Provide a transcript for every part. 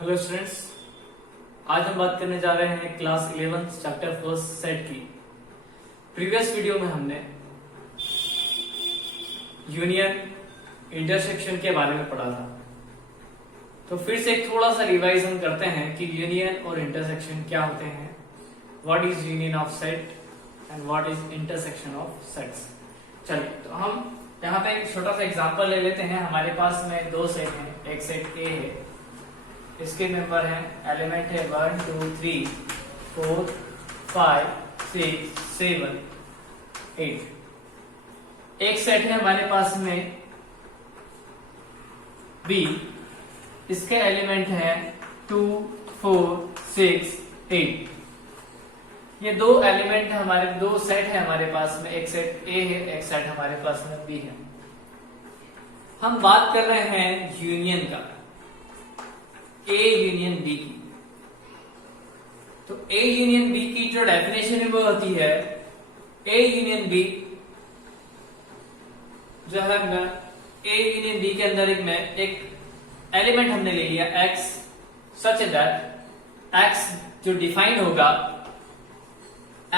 Hello students, आज हम बात करने जा रहे हैं क्लास 11 चैप्टर फर्स्ट सेट की। प्रीवियस वीडियो में हमने यूनियन इंटरसेक्शन के बारे में पढ़ा था, तो फिर से एक थोड़ा सा रिवाइज हम करते हैं कि यूनियन और इंटरसेक्शन क्या होते हैं, what is union of set and what is intersection of sets. चलिए, तो हम यहाँ पे एक छोटा सा एग्जांपल ले लेते हैं। हमारे पास में दो सेट हैं, एक सेट ए है, इसके मेंबर हैं, एलिमेंट है 1 2 3 4 5 6 7 8। एक सेट है हमारे पास में बी, इसके एलिमेंट हैं 2 4 6 8। ये दो एलिमेंट हमारे, दो सेट है हमारे पास में, एक सेट ए है, एक सेट हमारे पास में बी है। हम बात कर रहे हैं यूनियन का, ए यूनियन बी की। तो ए यूनियन बी की जो डेफिनेशन है वो होती है, ए यूनियन बी जो है, ए यूनियन बी के अंदर एक एलिमेंट हमने ले लिया x, सच दैट x जो डिफाइन होगा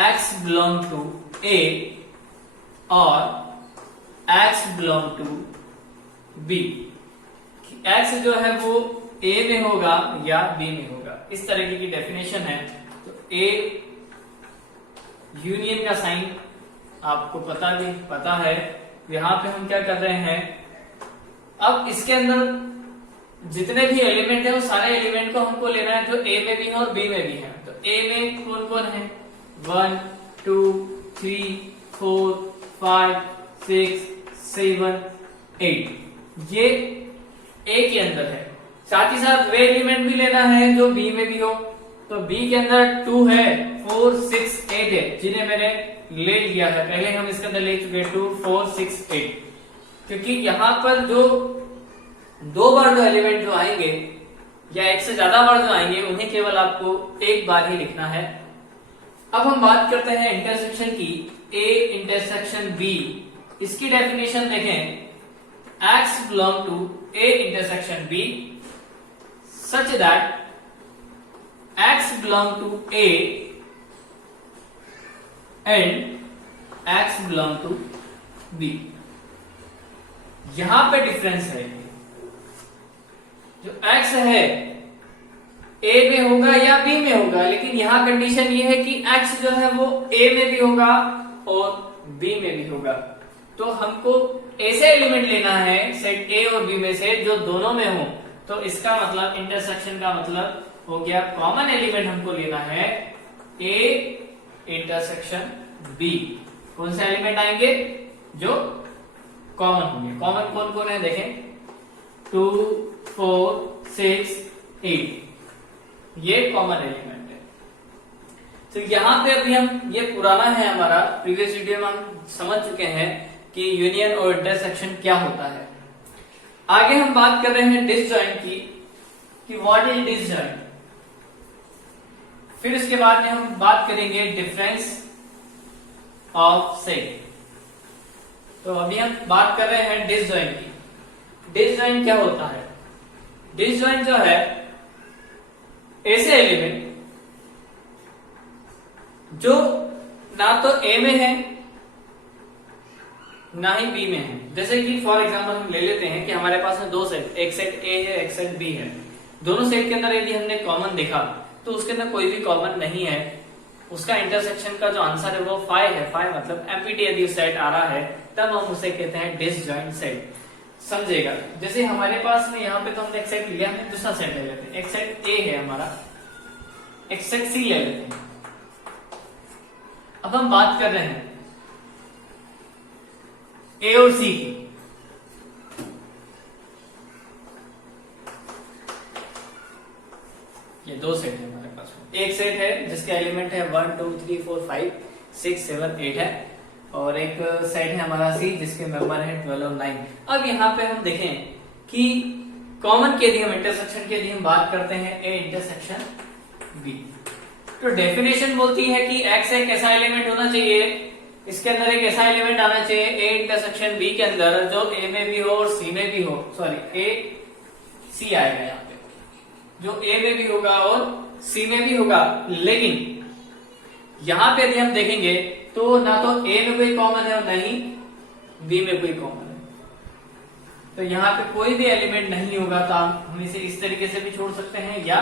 x बिलोंग टू a और x belong to b। x जो है वो a में होगा या b में होगा, इस तरीके की डेफिनेशन है। तो a यूनियन का साइन आपको पता है। यहां पे हम क्या कर रहे हैं, अब इसके अंदर जितने भी एलिमेंट है वो सारे एलिमेंट को हमको लेना है जो a में भी है और b में भी है। तो a में कौन कौन है, 1 2 3 4 5 6 7 8, ये a के अंदर है। साथ ही साथ वे एलिमेंट भी लेना है जो बी में भी हो। तो बी के अंदर 2 है, 4 6 8 है, जिन्हें मैंने ले लिया है, पहले हम इसके अंदर ले चुके 2 4 6 8। क्योंकि यहां पर जो दो बार जो एलिमेंट जो आएंगे या एक से ज्यादा बार जो आएंगे उन्हें केवल आपको एक बार ही लिखना है। अब हम बात करते हैं इंटरसेक्शन की, ए इंटरसेक्शन बी। इसकी डेफिनेशन देखें, x belong to a intersection b such that x belong to a and x belong to b। यहां पे डिफरेंस है, जो x है a में होगा या b में होगा, लेकिन यहां कंडीशन ये है कि x जो है वो a में भी होगा और b में भी होगा। तो हमको ऐसे एलिमेंट लेना है सेट ए और बी में से जो दोनों में हो। तो इसका मतलब इंटरसेक्शन का मतलब हो गया, कॉमन एलिमेंट हमको लेना है ए इंटरसेक्शन बी। कौन से एलिमेंट आएंगे जो कॉमन होंगे। कॉमन कौन कौन है देखें, 2 4 6 8, ये कॉमन एलिमेंट है। तो यहां पे अभी हम, ये पुराना है हमारा, प्रीवियस वीडियो में हम समझ चुके हैं कि यूनियन और इंटरसेक्शन क्या होता है। आगे हम बात कर रहे हैं डिसजॉइंट की, कि व्हाट इज डिसजॉइंट। फिर इसके बाद में हम बात करेंगे डिफरेंस ऑफ सेट। तो अभी हम बात कर रहे हैं डिसजॉइंट की। डिसजॉइंट क्या होता है, डिसजॉइंट जो है ऐसे एलिमेंट जो ना तो ए में है ना ही बी में है। जैसे कि फॉर एग्जांपल हम ले लेते हैं कि हमारे पास में दो सेट, एक सेट ए है एक सेट बी है। दोनों सेट के अंदर यदि हमने कॉमन देखा तो उसके अंदर कोई भी कॉमन नहीं है, उसका इंटरसेक्शन का जो आंसर है वो 5 है। 5 मतलब एम्प्टी यदि सेट आ रहा है तब हम उसे कहते हैं डिसजॉइंट सेट। समझेगा, जैसे हमारे पास में यहाँ पे तो हमने एक सेट लिया, हमने दूसरा सेट ले लेते हैं। एक सेट ए है हमारा, एक सेट सी ले लेते हैं। अब हम बात कर रहे हैं ए और सी की। ये दो सेट है हमारे पास। एक सेट है जिसके एलिमेंट है 1 2 3 4 5 6 7 8 है, और एक सेट है हमारा सी जिसके मेंबर है 12 और 9। अब यहाँ पे हम देखें कि कॉमन के लिए हम इंटरसेक्शन के लिए हम बात करते हैं ए इंटरसेक्शन बी। तो डेफिनेशन बोलती है कि x एक ऐसा एलिमेंट होना चाहिए, इसके अंदर एक ऐसा एलिमेंट आना चाहिए ए इंटरसेक्शन बी के अंदर जो ए में भी हो और सी में भी हो, सॉरी ए सी आएगा यहाँ पे। जो ए में भी होगा और सी में भी होगा। लेकिन यहां पे यदि हम देखेंगे तो ना तो ए में कोई कॉमन है और ना ही बी में कोई कॉमन है, तो यहाँ पे कोई भी एलिमेंट नहीं होगा, तो हम इसे इस तरीके से भी छोड़ सकते हैं या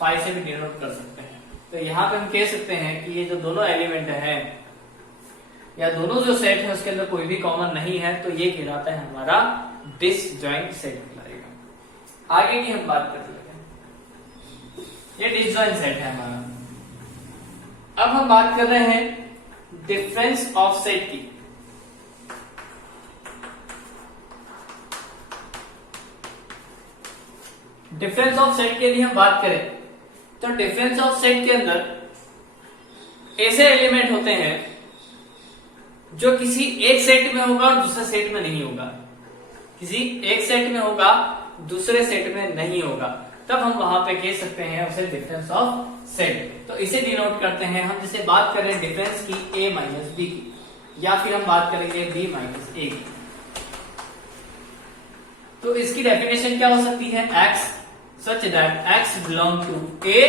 5 से भी डिनोट कर सकते हैं। तो यहाँ पे हम कह सकते हैं कि ये जो दोनों एलिमेंट हैं या दोनों जो सेट है उसके अंदर कोई भी कॉमन नहीं है, तो ये कहलाता है हमारा डिसजॉइंट सेट कहलाएगा। आगे की हम बात कर लेते हैं, ये डिसजॉइंट सेट है हमारा। अब हम बात कर रहे हैं डिफरेंस ऑफ सेट की। डिफरेंस ऑफ सेट के लिए हम बात करें तो डिफरेंस ऑफ सेट के अंदर ऐसे एलिमेंट होते हैं जो किसी एक सेट में होगा और दूसरे सेट में नहीं होगा, किसी एक सेट में होगा दूसरे सेट में नहीं होगा, तब हम वहां पे कह सकते हैं उसे डिफरेंस ऑफ सेट। तो इसे डिनोट करते हैं हम, जैसे बात करें डिफरेंस की a माइनस बी की, या फिर हम बात करेंगे b माइनस a की। तो इसकी डेफिनेशन क्या हो सकती है, x such that x belong to a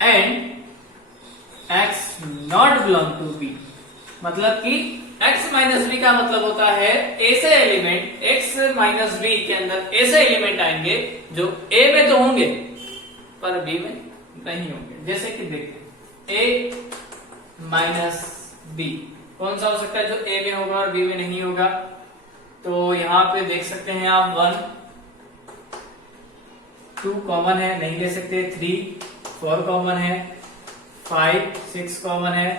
and x not belong to b। मतलब कि x माइनस बी का मतलब होता है ऐसे एलिमेंट x माइनस बी के अंदर ऐसे एलिमेंट आएंगे जो a में तो होंगे पर b में नहीं होंगे। जैसे कि देखिए a माइनस बी कौन सा हो सकता है, जो a में होगा और b में नहीं होगा। तो यहाँ पे देख सकते हैं आप 1 2 कॉमन है, नहीं ले सकते, 3 4 कॉमन है, 5 6 कॉमन है,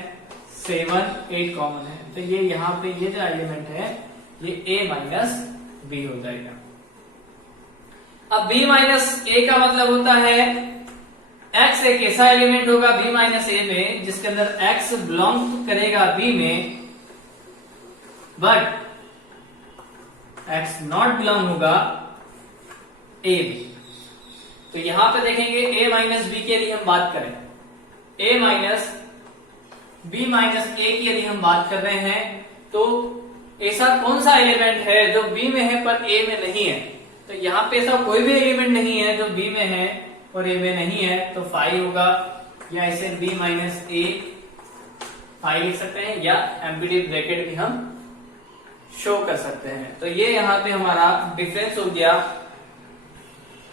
7 8 कॉमन है। तो ये यहाँ पे ये जो एलिमेंट है ये a माइनस बी हो जाएगा। अब b माइनस a का मतलब होता है x एक ऐसा एलिमेंट होगा b माइनस a में जिसके अंदर x बिलोंग करेगा b में, बट x नॉट बिलोंग होगा a में। तो यहां पे देखेंगे a माइनस बी के लिए हम बात करें, a माइनस बी माइनस ए की यदि हम बात कर रहे हैं तो ऐसा कौन सा एलिमेंट है जो b में है पर a में नहीं है। तो यहाँ पे ऐसा कोई भी एलिमेंट नहीं है जो b में है और a में नहीं है, तो 5 होगा, या इसे b माइनस ए 5 लिख सकते हैं, या एम्प्टी ब्रैकेट भी हम शो कर सकते हैं। तो ये यहाँ पे हमारा डिफरेंस हो गया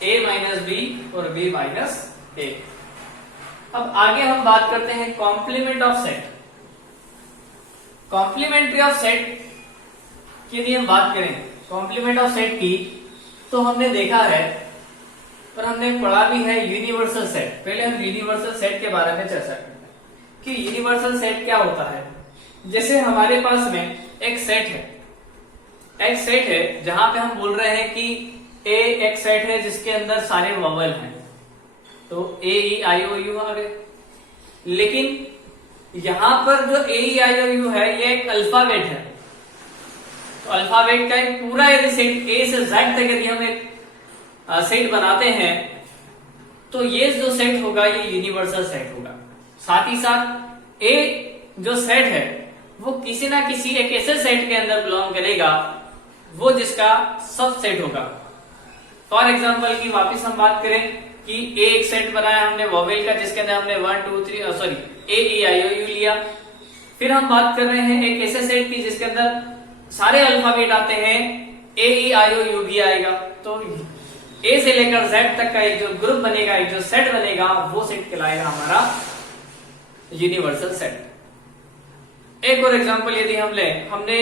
a माइनस बी और b माइनस ए। अब आगे हम बात करते हैं complement of set. Complementary of set की यदि हम बात करें कॉम्प्लीमेंट ऑफ सेट की, तो हमने देखा है और हमने पढ़ा भी है यूनिवर्सल सेट। पहले हम यूनिवर्सल सेट के बारे में चर्चा करते हैं कि यूनिवर्सल सेट क्या होता है। जैसे हमारे पास में एक सेट है जहां पे हम बोल रहे हैं कि ए एक सेट है जिसके अंदर सारे वॉवल हैं, तो ए ई आई ओ यू आ गए। लेकिन यहां पर जो ए ई आई ओ यू है ये एक अल्फाबेट है, तो अल्फाबेट का एक पूरा यदि सेट ए से जेड तक यदि हम एक सेट बनाते हैं तो ये जो सेट होगा ये यूनिवर्सल सेट होगा। साथ ही साथ ए जो सेट है वो किसी ना किसी एक ऐसे सेट के अंदर बिलोंग करेगा वो जिसका सब सेट होगा। फॉर एग्जाम्पल की वापिस हम बात करें कि ए एक सेट बनाया हमने वॉवेल का जिसके अंदर हमने 1 2 3 sorry A E I O you लिया। फिर हम बात कर रहे हैं एक ऐसे सेट की जिसके अंदर सारे अल्फाबेट आते हैं, ए ई आई ओ यू भी आएगा। तो ए से लेकर जेड तक का एक जो ग्रुप बनेगा, एक जो सेट बनेगा, वो सेट कहलाएगा हमारा यूनिवर्सल सेट। एक और एग्जांपल यदि हमने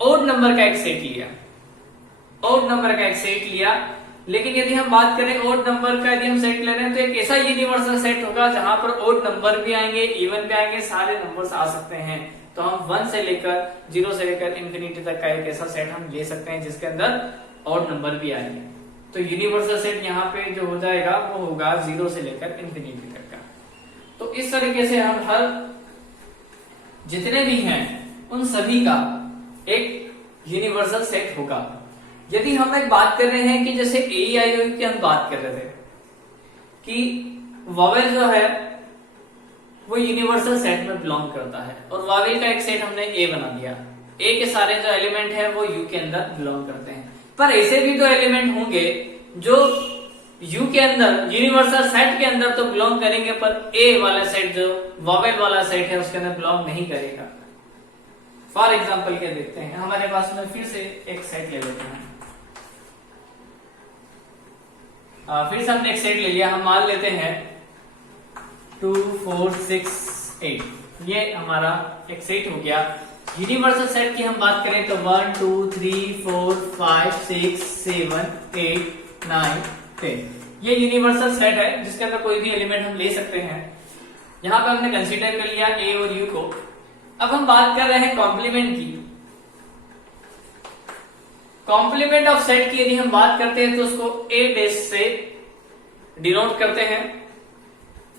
ओड नंबर का एक सेट लिया, ओड नंबर का एक सेट लिया, लेकिन यदि हम बात करें ओड नंबर का यदि हम सेट ले रहे हैं तो एक ऐसा यूनिवर्सल सेट होगा जहां पर ओड नंबर भी आएंगे, इवन भी आएंगे, सारे नंबर्स आ सकते हैं। तो हम 1 से लेकर 0 से लेकर इंफिनिटी तक का एक ऐसा सेट हम ले सकते हैं जिसके अंदर ओड नंबर भी आएंगे। तो यूनिवर्सल सेट यहाँ पे जो हो जाएगा वो होगा 0 से लेकर इंफिनिटी तक का। तो इस तरीके से हम हर जितने भी हैं उन सभी का एक यूनिवर्सल सेट होगा। यदि हम एक बात कर रहे हैं कि जैसे ए आई ओ की हम बात कर रहे थे कि वॉवेल जो है वो यूनिवर्सल सेट में बिलोंग करता है और वॉवेल का एक सेट हमने ए बना दिया। ए के सारे जो एलिमेंट है वो यू के अंदर बिलोंग करते हैं। पर ऐसे भी तो एलिमेंट होंगे जो यू के अंदर यूनिवर्सल सेट के अंदर तो बिलोंग करेंगे, पर ए वाला सेट जो वोवेल वाला सेट है उसके अंदर बिलोंग नहीं करेगा। फॉर एग्जाम्पल क्या देखते हैं, हमारे पास में फिर से एक सेट ले लेते हैं। फिर से हमने एक सेट ले लिया, हम मान लेते हैं 2 4 6 8, ये हमारा एक सेट हो गया। यूनिवर्सल सेट की हम बात करें तो 1 2 3 4 5 6 7 8 9 10, ये यूनिवर्सल सेट है जिसके अंदर कोई भी एलिमेंट हम ले सकते हैं। यहां पे हमने कंसीडर कर लिया ए और यू को। अब हम बात कर रहे हैं कॉम्प्लीमेंट की। कॉम्प्लीमेंट ऑफ सेट की यदि हम बात करते हैं तो उसको ए बेस से डिनोट करते हैं।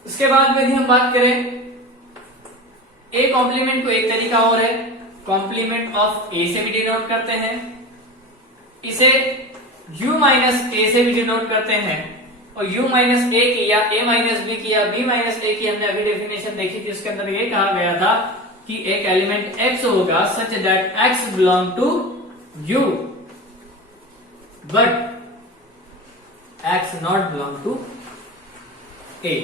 उसके बाद में यदि हम बात करें ए कॉम्प्लीमेंट को, एक तरीका और है कॉम्प्लीमेंट ऑफ ए से भी डिनोट करते हैं, इसे u माइनस ए से भी डिनोट करते हैं, और u माइनस ए की या a माइनस बी की या b माइनस ए की हमने अभी डेफिनेशन देखी थी, उसके अंदर ये कहा गया था कि एक एलिमेंट x होगा such that x belong to u but x not belong to a,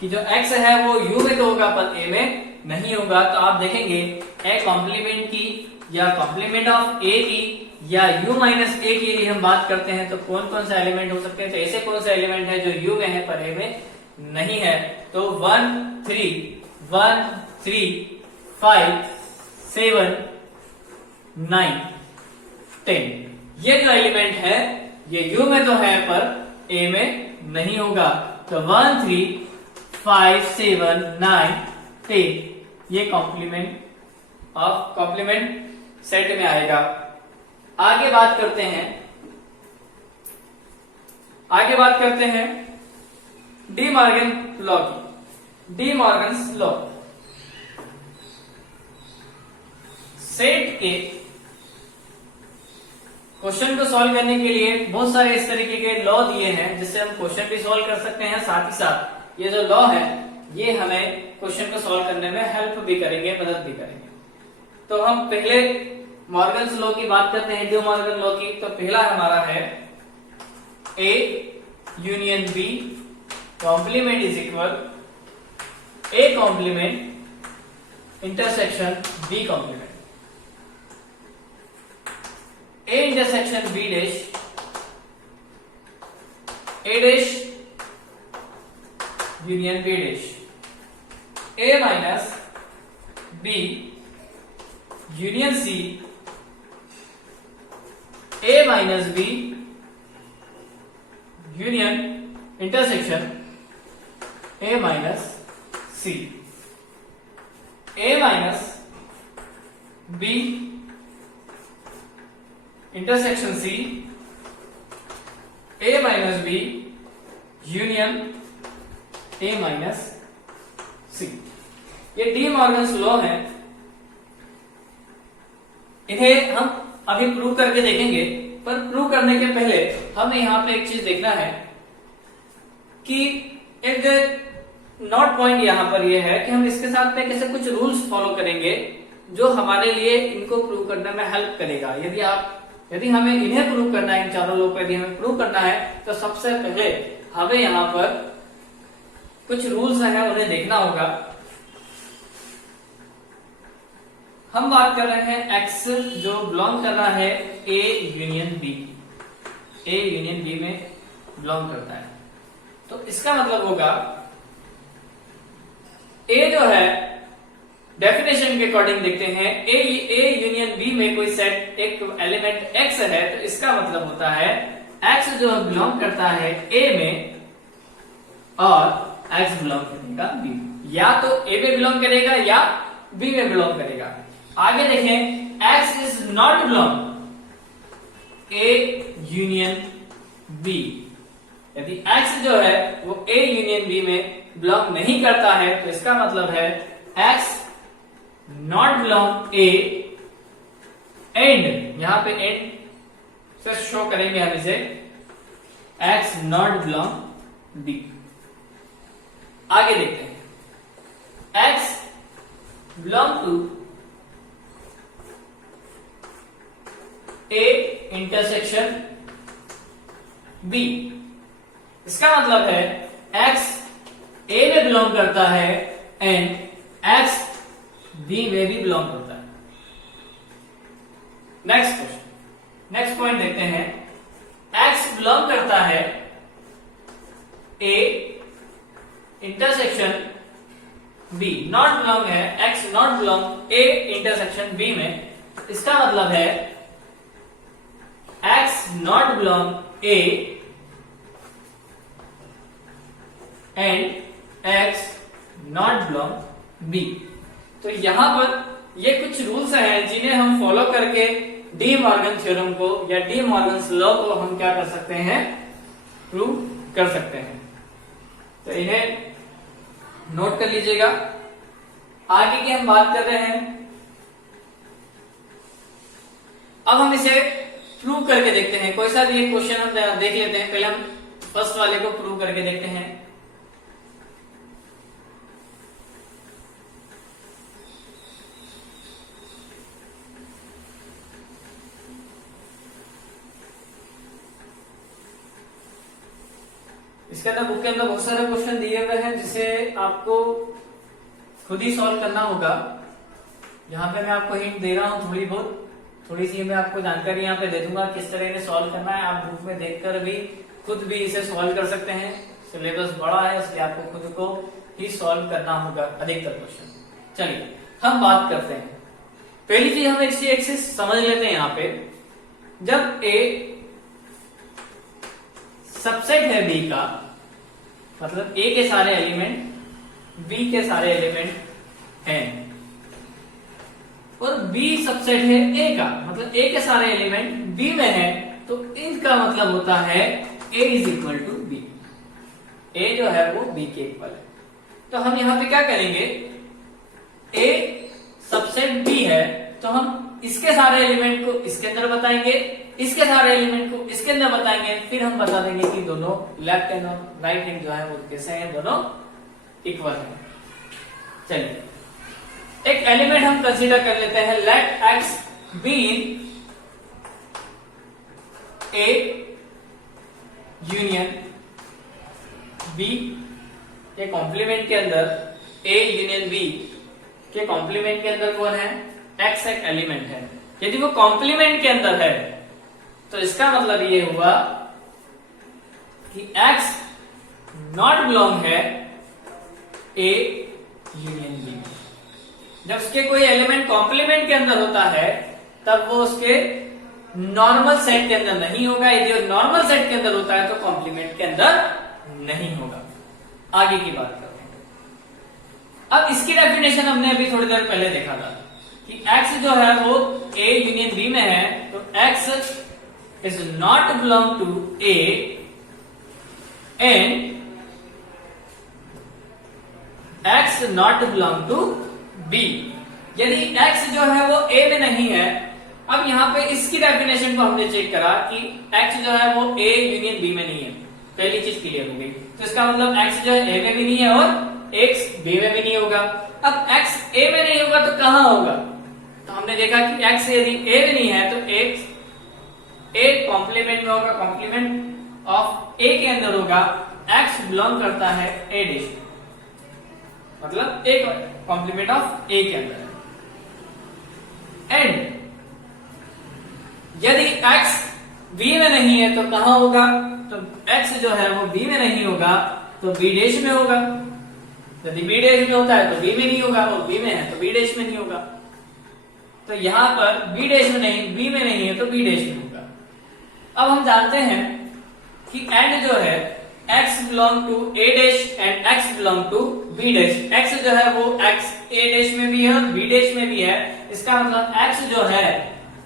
कि जो x है वो u में तो होगा पर a में नहीं होगा। तो आप देखेंगे ए कॉम्प्लीमेंट की या कॉम्प्लीमेंट ऑफ a की या u माइनस ए की यदि हम बात करते हैं तो कौन कौन सा एलिमेंट हो सकते हैं, तो ऐसे कौन सा एलिमेंट है जो u में है पर a में नहीं है। तो 1 3 5 7 9 10, ये जो एलिमेंट है ये u में तो है पर a में नहीं होगा। तो 1 3 5 7 9 10 ये कॉम्प्लीमेंट सेट में आएगा। आगे बात करते हैं डी मॉर्गन लॉ की। डी मॉर्गन्स लॉ सेट के क्वेश्चन को सॉल्व करने के लिए बहुत सारे इस तरीके के लॉ दिए हैं जिससे हम क्वेश्चन भी सॉल्व कर सकते हैं, साथ ही साथ ये जो लॉ है ये हमें क्वेश्चन को सॉल्व करने में हेल्प भी करेंगे, मदद भी करेंगे। तो हम पहले मॉर्गन्स लॉ की बात करते हैं, डी मॉर्गन लॉ की। तो पहला हमारा है A union B complement is equal A complement intersection B complement. A intersection B dash A dash union B dash, A minus B union C, A minus B union intersection A minus C, A minus B intersection C, A minus B union A minus C। ये De Morgan's law है, इन्हें हम अभी prove करके देखेंगे। पर prove करने के पहले हमें यहाँ पे एक चीज देखना है कि एक नोट पॉइंट यहाँ पर ये है कि हम इसके साथ में कैसे कुछ रूल्स फॉलो करेंगे जो हमारे लिए इनको प्रूव करने में हेल्प करेगा। यदि हमें इन्हें प्रूव करना है, इन चारों लोग को यदि हमें प्रूव करना है तो सबसे पहले हमें यहाँ पर कुछ रूल्स हैं उन्हें देखना होगा। हम बात कर रहे हैं x जो बिलोंग कर रहा है A union B, A union B में बिलोंग करता है। तो इसका मतलब होगा A जो है डेफिनेशन के अकॉर्डिंग देखते हैं A यूनियन B में कोई सेट एक एलिमेंट x है, तो इसका मतलब होता है x जो बिलोंग करता है A में और x बिलोंग करेगा B, या तो A में बिलोंग करेगा या B में बिलोंग करेगा। आगे देखें x is not belong A union B, यदि x जो है वो A यूनियन B में बिलोंग नहीं करता है तो इसका मतलब है x not belong A and, यहां पे एंड से शो करेंगे हम इसे, x नॉट बिलोंग B। आगे देखते हैं x belong to A intersection B. इसका मतलब है एक्स ए में बिलोंग करता है एंड एक्स बी में भी बिलोंग करता है। नेक्स्ट क्वेश्चन, नेक्स्ट पॉइंट देखते हैं। एक्स बिलोंग करता है A intersection B, not belong है X not belong A intersection B में। इसका मतलब है X not belong A and X not belong B. तो यहां पर ये कुछ रूल्स हैं जिन्हें हम फॉलो करके डी मॉर्गन थ्योरम को या डी मॉर्गन्स लॉ को हम क्या कर सकते हैं, प्रूव कर सकते हैं। तो इन्हें नोट कर लीजिएगा। आगे की हम बात कर रहे हैं। अब हम इसे प्रूव करके देखते हैं। कोई सा भी एक क्वेश्चन हम देख लेते हैं। पहले हम फर्स्ट वाले को प्रूव करके देखते हैं। इसके अंदर बुक के अंदर बहुत सारे क्वेश्चन दिए हुए हैं जिसे आपको खुद ही सॉल्व करना होगा। यहाँ पे मैं आपको हिंट दे रहा हूँ, थोड़ी सी मैं आपको जानकारी यहाँ पे दे दूंगा किस तरह से सॉल्व करना है। आप बुक में देखकर भी खुद भी इसे सॉल्व कर सकते हैं। सिलेबस बड़ा है इसलिए आपको खुद को ही सॉल्व करना होगा अधिकतर क्वेश्चन। चलिए हम बात करते हैं। पहली चीज हम एक चीज समझ लेते हैं। यहाँ पे जब ए सबसेट है बी का, मतलब ए के सारे एलिमेंट बी के सारे एलिमेंट हैं, और बी सबसेट है ए का, मतलब ए के सारे एलिमेंट बी में है, तो इनका मतलब होता है ए इज इक्वल टू बी। ए जो है वो बी के इक्वल है। तो हम यहां पे क्या करेंगे, ए सबसेट बी है तो हम इसके सारे एलिमेंट को इसके अंदर बताएंगे, इसके सारे एलिमेंट को इसके अंदर बताएंगे, फिर हम बता देंगे कि दोनों लेफ्ट हैंड और राइट हैंड जो है वो कैसे हैं, दोनों इक्वल हैं। चलिए एक एलिमेंट हम कंसीडर कर लेते हैं। Let x be in A union B के कॉम्प्लीमेंट के अंदर ए यूनियन बी के कॉम्प्लीमेंट के अंदर कौन है, एक्स एक एलिमेंट है। यदि वो कॉम्प्लीमेंट के अंदर है तो इसका मतलब ये हुआ कि एक्स नॉट बिलोंग है ए यूनियन बी। जब उसके कोई एलिमेंट कॉम्प्लीमेंट के अंदर होता है तब वो उसके नॉर्मल सेट के अंदर नहीं होगा। यदि वो नॉर्मल सेट के अंदर होता है तो कॉम्प्लीमेंट के अंदर नहीं होगा। आगे की बात करते हैं। अब इसकी डेफिनेशन हमने अभी थोड़ी देर पहले देखा था कि x जो है वो a यूनियन b में है, तो x is not belong to a and x not belong to b। यदि x जो है वो a में नहीं है, अब यहाँ पे इसकी डेफिनेशन को हमने चेक करा कि x जो है वो a यूनियन b में नहीं है। पहली चीज क्लियर हो गई। तो इसका मतलब x जो है a में भी नहीं है और x b में भी नहीं होगा। अब x a में नहीं होगा तो कहां होगा, तो हमने देखा कि x यदि a में नहीं है तो x a कॉम्प्लीमेंट में होगा, कॉम्प्लीमेंट ऑफ a के अंदर होगा। x बिलोंग करता है a डैश, मतलब a कॉम्प्लीमेंट ऑफ a के अंदर है। एंड यदि x b में नहीं है तो कहां होगा, तो x जो है वो b में नहीं होगा तो b डैश में होगा। यदि b डैश में होता है तो b में नहीं होगा, और b में है तो b डैश में नहीं होगा। तो यहां पर b डैश में नहीं, b में नहीं है तो b डैश में होगा। अब हम जानते हैं कि एंड जो है x belong to a dash and x belong to b dash. x जो है वो x a डैश में भी है और b डैश में भी है। इसका मतलब x जो है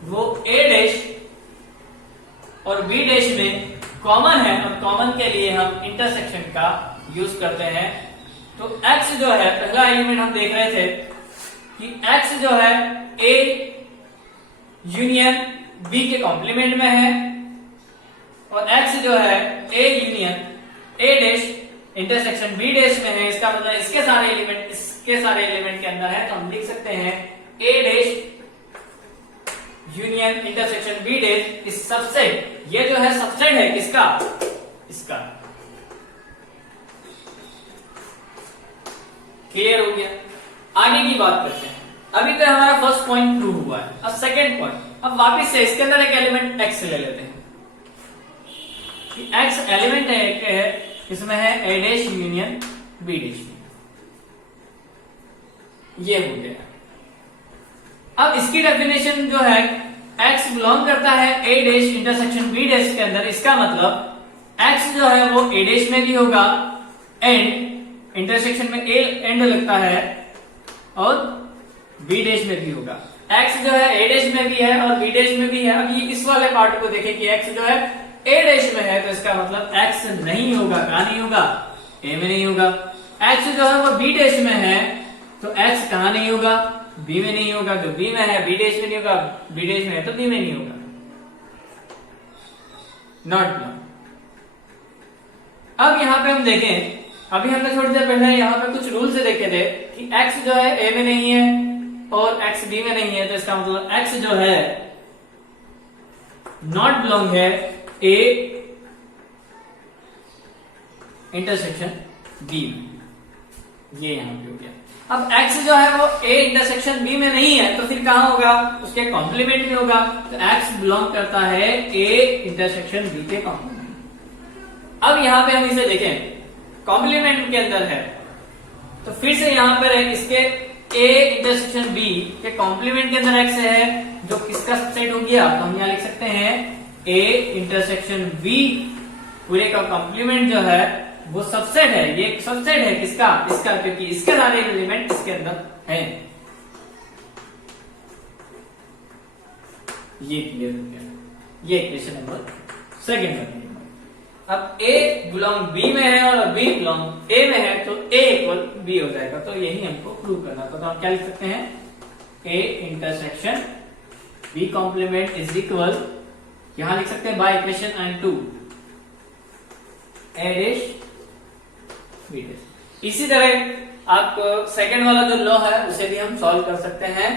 वो a डैश और b डैश में कॉमन है, और कॉमन के लिए हम इंटरसेक्शन का यूज करते हैं। तो x जो है, पहला एलिमेंट हम देख रहे थे कि x जो है a यूनियन b के कॉम्प्लीमेंट में है, और x जो है a union a dash intersection b dash में है। इसका मतलब इसके सारे एलिमेंट के अंदर है। तो हम लिख सकते हैं a dash union intersection B dash इस सबसेट, ये जो है सबसेट है किसका, इसका। क्लियर हो गया। आगे की बात करते हैं। अभी तो हमारा फर्स्ट पॉइंट प्रूव हुआ है। अब सेकंड पॉइंट, अब वापस से इसके अंदर एक एलिमेंट एक्स ले लेते हैं कि एक्स एलिमेंट है, एक है इसमें है ए डैश यूनियन बी डैश, ये हो गया। अब इसकी डेफिनेशन जो है x बिलोंग करता है ए डैश इंटरसेक्शन बी डैश के अंदर, इसका मतलब x जो है वो ए डैश में भी होगा एंड इंटरसेक्शन में ए एंड लगता है और बी डैश में भी होगा। x जो है ए डैश में भी है और बी डैश में भी है। अब ये इस वाले पार्ट को देखें कि x जो है ए डैश में है तो इसका मतलब x नहीं होगा, कहां नहीं होगा, ए में नहीं होगा। x जो है वो बी डैश में है तो x कहां नहीं होगा, बी में नहीं होगा। तो बी में है बी डैश में नहीं होगा, बी डैश में है तो बी में नहीं होगा, नॉट बिलोंग। अब यहां पे हम देखें, अभी हमने थोड़ी देर पहले यहाँ पे कुछ रूल से देखे थे कि x जो है a में नहीं है और x b में नहीं है, तो इसका मतलब x जो है नॉट बिलोंग है a इंटरसेक्शन b में, ये यहां पे हो गया। अब x जो है वो a इंटरसेक्शन b में नहीं है तो फिर कहां होगा, उसके कॉम्प्लीमेंट में होगा। तो x बिलोंग करता है a इंटरसेक्शन b के कॉम्प्लीमेंट। अब यहां पे हम इसे देखें, कॉम्प्लीमेंट के अंदर है तो फिर से यहां पर है इसके a इंटरसेक्शन b के कॉम्प्लीमेंट के अंदर x है जो किसका सबसेट हो गया, तो हम यहां लिख सकते हैं a इंटरसेक्शन b पूरे का कॉम्प्लीमेंट जो है वो सबसेट है। ये एक सबसेट है किसका, इसका, क्योंकि इसके सारे एलिमेंट इसके अंदर हैं। ये क्लियर हो गया, ये इक्वेशन नंबर सेकंड है। अब a बिलोंग b में है और b बिलोंग a में है तो a इक्वल b हो जाएगा। तो यही हमको प्रूव करना था। तो हम क्या लिख सकते हैं, a intersection b complement is equal, यहां लिख सकते हैं by equation and 2 a dash b dash. इसी तरह आप सेकंड वाला जो लॉ है उसे भी हम सॉल्व कर सकते हैं।